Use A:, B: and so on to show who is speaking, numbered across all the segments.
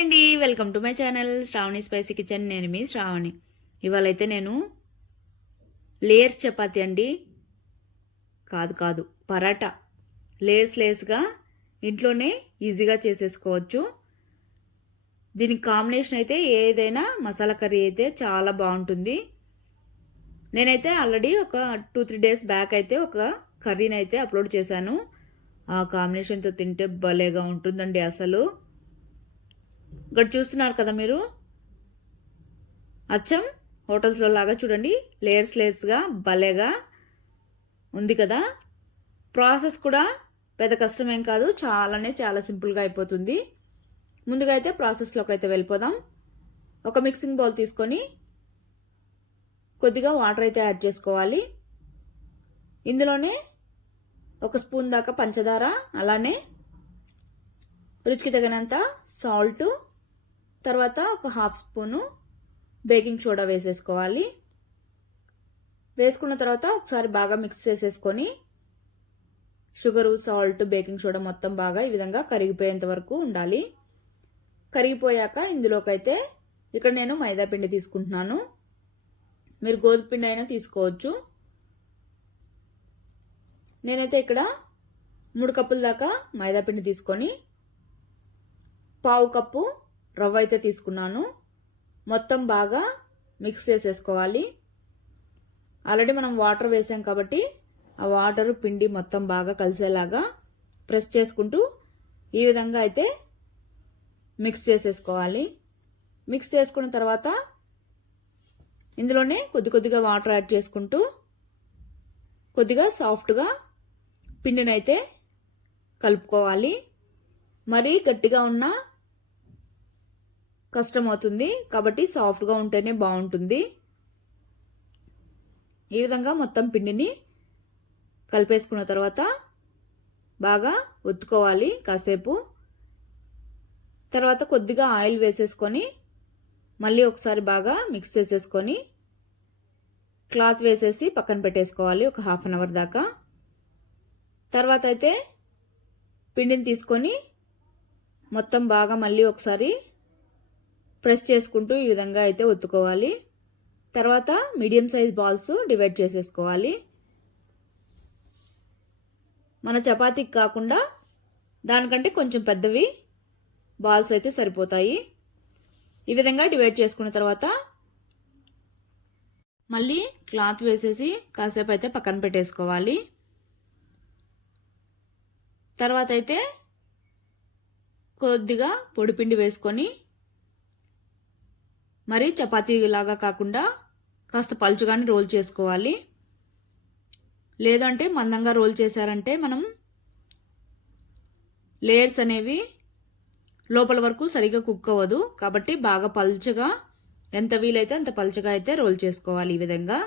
A: అండి. Welcome to my channel. Sravani spicy kitchen. నేను మీ శ్రావణి. ఇవాళ అయితే నేను లేయర్స్ చపాతి అండి. కాదు కాదు. పరాటా. లేయర్స్ లేయర్స్గా ఇంట్లోనే ఈజీగా చేసేసుకోవచ్చు. దీనికి కాంబినేషన్ అయితే ఏదైనా మసాలా కర్రీ అయితే చాలా బాగుంటుంది. నేనైతే ఆల్రెడీ ఒక టూ త్రీ డేస్ బ్యాక్ అయితే ఒక కర్రీని అయితే అప్లోడ్ చేశాను. ఆ కాంబినేషన్తో తింటే భలేగా ఉంటుందండి అసలు. ఇక్కడ చూస్తున్నారు కదా మీరు? అచ్చం హోటల్స్లో లాగా చూడండి. లేయర్స్ లేయర్స్గా భలేగా ఉంది కదా. ప్రాసెస్ కూడా పెద్ద కష్టమేం కాదు. చాలానే చాలా సింపుల్గా అయిపోతుంది. ముందుగా అయితే ప్రాసెస్లోకి అయితే వెళ్ళిపోదాం. ఒక మిక్సింగ్ బౌల్ తీసుకొని కొద్దిగా వాటర్ అయితే యాడ్ చేసుకోవాలి. ఇందులోనే ఒక స్పూన్ దాకా పంచదార అలానే రుచికి తగినంత సాల్ట్ తర్వాత ఒక హాఫ్ స్పూను బేకింగ్ సోడా వేసేసుకోవాలి. వేసుకున్న తర్వాత ఒకసారి బాగా మిక్స్ చేసేసుకొని షుగరు సాల్ట్ బేకింగ్ సోడా మొత్తం బాగా ఈ విధంగా కరిగిపోయేంత వరకు ఉండాలి. కరిగిపోయాక ఇందులోకైతే ఇక్కడ నేను మైదా పిండి తీసుకుంటున్నాను. మీరు గోధుమ పిండి అయినా తీసుకోవచ్చు. నేనైతే ఇక్కడ మూడు కప్పుల దాకా మైదా పిండి తీసుకొని పావు కప్పు రవ్వ అయితే తీసుకున్నాను. మొత్తం బాగా మిక్స్ చేసేసుకోవాలి. ఆల్రెడీ మనం వాటర్ వేసాం కాబట్టి ఆ వాటర్ పిండి మొత్తం బాగా కలిసేలాగా ప్రెస్ చేసుకుంటూ ఈ విధంగా అయితే మిక్స్ చేసేసుకోవాలి. మిక్స్ చేసుకున్న తర్వాత ఇందులోనే కొద్ది కొద్దిగా వాటర్ యాడ్ చేసుకుంటూ కొద్దిగా సాఫ్ట్గా పిండినైతే కలుపుకోవాలి. మరీ గట్టిగా ఉన్న కష్టం అవుతుంది కాబట్టి సాఫ్ట్గా ఉంటేనే బాగుంటుంది. ఈ విధంగా మొత్తం పిండిని కలిపేసుకున్న తర్వాత బాగా ఒత్తుకోవాలి కాసేపు. తర్వాత కొద్దిగా ఆయిల్ వేసేసుకొని మళ్ళీ ఒకసారి బాగా మిక్స్ చేసేసుకొని క్లాత్ వేసేసి పక్కన పెట్టేసుకోవాలి ఒక హాఫ్ అన్ అవర్ దాకా. తర్వాత అయితే పిండిని తీసుకొని మొత్తం బాగా మళ్ళీ ఒకసారి ప్రెస్ చేసుకుంటూ ఈ విధంగా అయితే ఒత్తుకోవాలి. తర్వాత మీడియం సైజ్ బాల్స్ డివైడ్ చేసేసుకోవాలి. మన చపాతీకి కాకుండా దానికంటే కొంచెం పెద్దవి బాల్స్ అయితే సరిపోతాయి. ఈ విధంగా డివైడ్ చేసుకున్న తర్వాత మళ్ళీ క్లాత్ వేసేసి కాసేపు అయితే పక్కన పెట్టేసుకోవాలి. తర్వాత అయితే కొద్దిగా పొడిపిండి వేసుకొని మరి చపాతీలాగా కాకుండా కాస్త పలుచుగానే రోల్ చేసుకోవాలి. లేదంటే మందంగా రోల్ చేశారంటే మనం లేయర్స్ అనేవి లోపల వరకు సరిగా కుక్ అవ్వదు. కాబట్టి బాగా పలుచగా ఎంత వీలైతే అంత పలుచగా అయితే రోల్ చేసుకోవాలి ఈ విధంగా.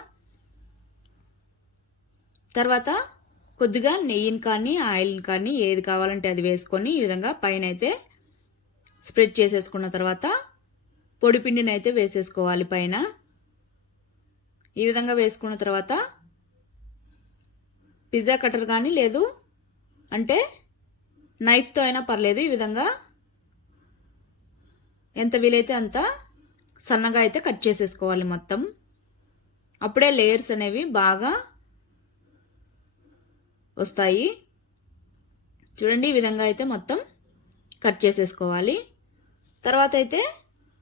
A: తర్వాత కొద్దిగా నెయ్యిని కానీ ఆయిల్ని కానీ ఏది కావాలంటే అది వేసుకొని ఈ విధంగా పైన అయితే స్ప్రెడ్ చేసేసుకున్న తర్వాత పొడి పిండిని అయితే వేసేసుకోవాలి పైన. ఈ విధంగా వేసుకున్న తర్వాత పిజ్జా కటర్ కానీ లేదు. అంటే నైఫ్తో అయినా పర్లేదు ఈ విధంగా. ఎంత వీలైతే అంత సన్నగా అయితే కట్ చేసేసుకోవాలి మొత్తం. అప్పుడే లేయర్స్ అనేవి బాగా వస్తాయి. చూడండి ఈ విధంగా అయితే మొత్తం కట్ చేసేసుకోవాలి. తర్వాత అయితే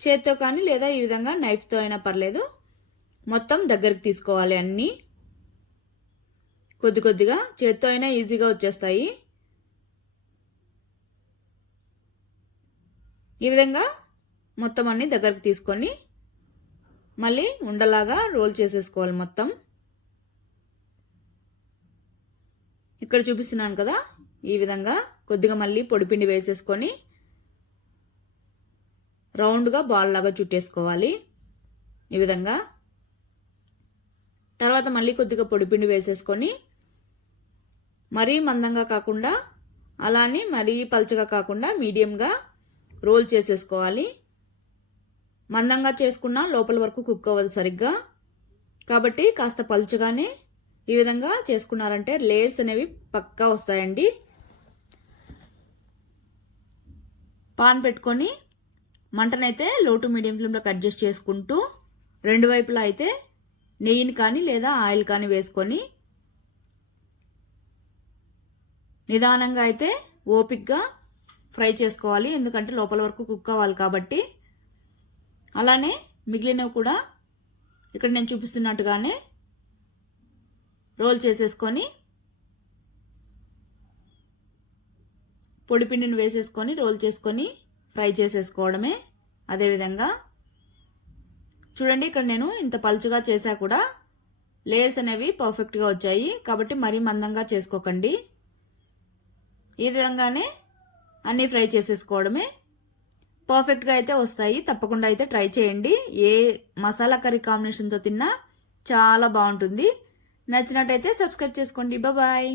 A: చేత్తో కానీ లేదా ఈ విధంగా నైఫ్తో అయినా పర్లేదు. మొత్తం దగ్గరికి తీసుకోవాలి అన్నీ. కొద్ది కొద్దిగా చేత్తో అయినా ఈజీగా వచ్చేస్తాయి. ఈ విధంగా మొత్తం అన్ని దగ్గరికి తీసుకొని మళ్ళీ ఉండలాగా రోల్ చేసేసుకోవాలి మొత్తం. ఇక్కడ చూపిస్తున్నాను కదా ఈ విధంగా కొద్దిగా మళ్ళీ పొడిపిండి వేసేసుకొని రౌండ్గా బాల్ లాగా చుట్టేసుకోవాలి. ఈ విధంగా. తర్వాత మళ్ళీ కొద్దిగా పొడిపిండి వేసేసుకొని మరీ మందంగా కాకుండా అలానే మరీ పల్చగా కాకుండా మీడియంగా రోల్ చేసేసుకోవాలి. మందంగా చేసుకున్న లోపల వరకు కుక్ అవ్వదు సరిగ్గా. కాబట్టి కాస్త పలుచగానే ఈ విధంగా చేసుకున్నారంటే లేయర్స్ అనేవి పక్కా వస్తాయండి. పాన్ పెట్టుకొని మంటనైతే లో టు మీడియం ఫ్లేమ్లోకి అడ్జస్ట్ చేసుకుంటూ రెండు వైపులా అయితే నెయ్యిని కానీ లేదా ఆయిల్ కానీ వేసుకొని నిదానంగా అయితే ఓపిక్గా ఫ్రై చేసుకోవాలి. ఎందుకంటే లోపల వరకు కుక్ అవ్వాలి కాబట్టి. అలానే మిగిలినవి కూడా ఇక్కడ నేను చూపిస్తున్నట్టుగానే రోల్ చేసేసుకొని పొడిపిండిని వేసేసుకొని రోల్ చేసుకొని ఫ్రై చేసేసుకోవడమే. అదేవిధంగా చూడండి ఇక్కడ నేను ఇంత పలుచుగా చేసా కూడా లేయర్స్ అనేవి పర్ఫెక్ట్గా వచ్చాయి. కాబట్టి మరీ మందంగా చేసుకోకండి. ఈ విధంగానే అన్నీ ఫ్రై చేసేసుకోవడమే. పర్ఫెక్ట్గా అయితే వస్తాయి. తప్పకుండా అయితే ట్రై చేయండి. ఏ మసాలా కర్రీ కాంబినేషన్తో తిన్నా చాలా బాగుంటుంది. నచ్చినట్టయితే సబ్స్క్రైబ్ చేసుకోండి. బాయ్